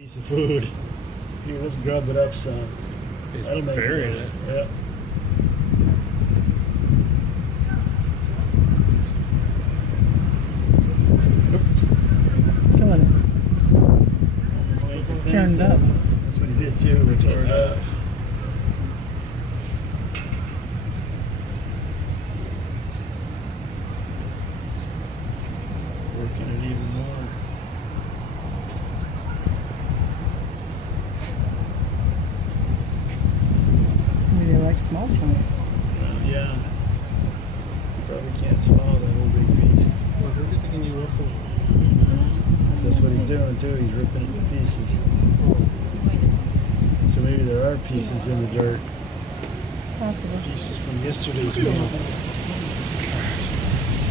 Piece of food. Here, let's grub it up some. He's That'll make buried it. Yeah. Killing Almost make you it. think Turned that- up. That's what he did too. We tore it up. Working it even more. Maybe they like small chunks. Yeah. You probably can't swallow that whole big piece. That's what he's doing too. He's ripping it to pieces. So maybe there are pieces in the dirt. Possible. Pieces from yesterday's meal.